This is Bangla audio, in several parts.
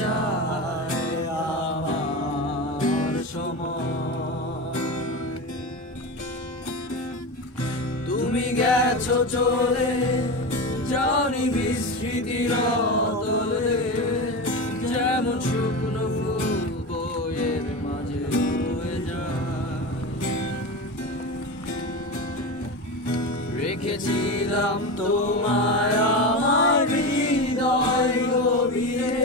যায় আমার সময়। তুমি গেছো চলে জানি বিস্মৃতির তলে, যেমন শুকনো ফুল বইয়ের মাঝে রয়ে যায়। রেখেছিলাম তোমায় আমার হৃদয় গভীরে,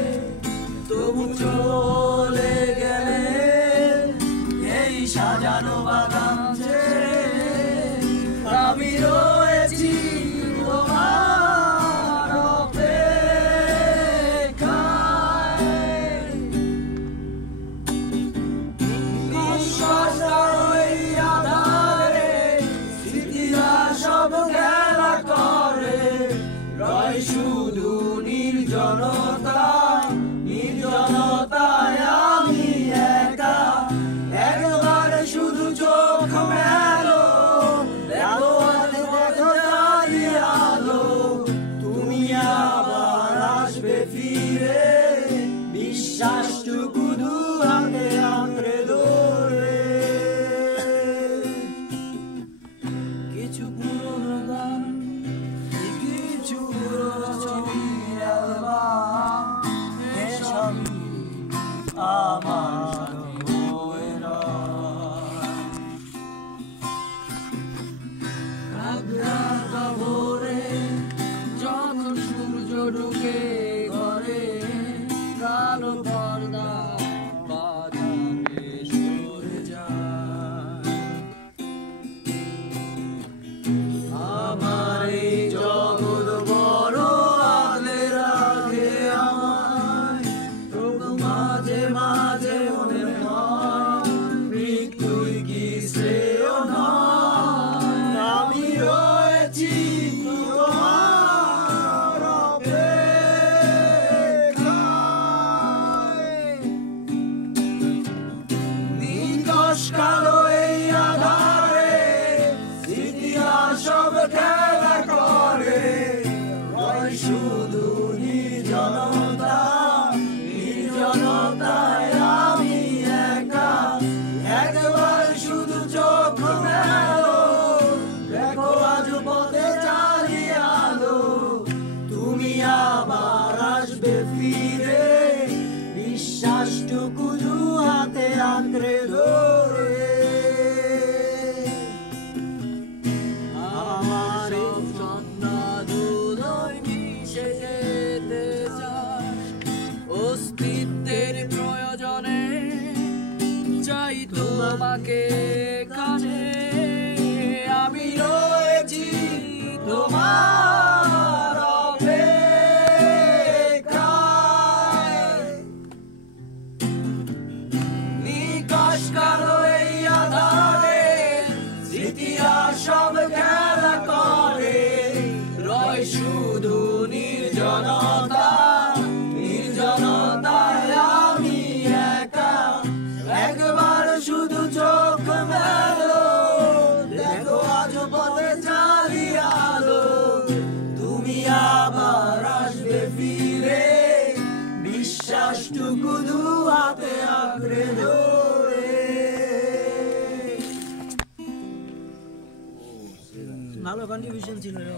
তবু চলে গেলে এই সাজানো বাগান ছেড়ে। আমি রয়েছি তোমার অপেক্ষায়, নিঃশ্বাসের ওই আধারে স্মৃতিরা সব খেলা করে। রয় শুধু নির্জনতা, নির্জনতায় আমি একা। একবার শুধু চোখ মেলো, দেখো জ্বালিয়ে আলো। তুমি আবার আসবে ফিরে, বিশ্বাসটুকু দু হাতে আঁকড়ে ধরে। কিছু পুরনো গান, কিছু পুরনো ছবির অ্যালবাম, এসবই আমার হয়ে রয়। রাত ভোরে যখন সূর্য ঢুকে ঘরে, কালো পর্দা বাধা সরে যায়। আমার এই জগৎ বড় আগলে রাখে আমায়, তবু মাঝে মাঝে মনে হয় মৃত্যুই কি শ্রেয় নয়। আমি রয়েছি তোমার অপেক্ষায়, নিকষ কালো এই আধারে স্মৃতিরা সব খেলা করে। রয় শুধু নির্জনতা, নির্জনতায় আমি একা। একবার শুধু চোখ মেলো, দেখো আজ পথে জ্বালিয়ে আলো। তুমি আবার আসবে ফিরে, বিশ্বাসটুকু দু হাতে আঁকড়ে ধরে। আমার সন্ধ্যাদুলোয় মিশে যেতে চায়, অস্তিত্বের প্রয়োজনে চাই তোমাকে কাছে। আমি রয়েছি তোমার অপেক্ষায়, নিকষ কালো এই আধারে স্মৃতিরা সব খেলা করে। রয় শুধু নির্জনতা, নির্জনতায় আমি একা। একবার শুধু চোখ মেলো, দেখো আজ পথে জ্বালিয়ে আলো। তুমি আবার আসবে ফিরে, বিশ্বাসটুকু দু হাতে আঁকড়ে ধরে। ভালো কন্ট্রিবিউশন ছিল রে।